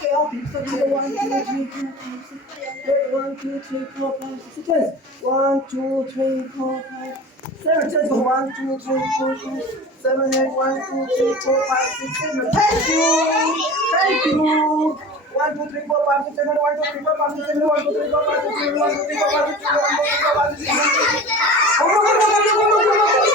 Okay, okay. So do the 1, 2, 3, 4, 5, 6, 7. 1, 2, 3, 4, 5, 7. Just go 1, 2, 3, 4, 5, 7, 8. 1, 2, 3, 4, 5, 6, 7. Thank you. Thank you. 1, 2, 3, 4, 5, 6, 7. 1, 2, 3, 4, 5, 6, 7. 1, 2, 3, 4, 5, 6, 7. 1, 2, 3, 4, 5, 6, 7. 1, 2, 3, 4, 5, 6, 7. Go, go, go, go, go, go, go, go, go.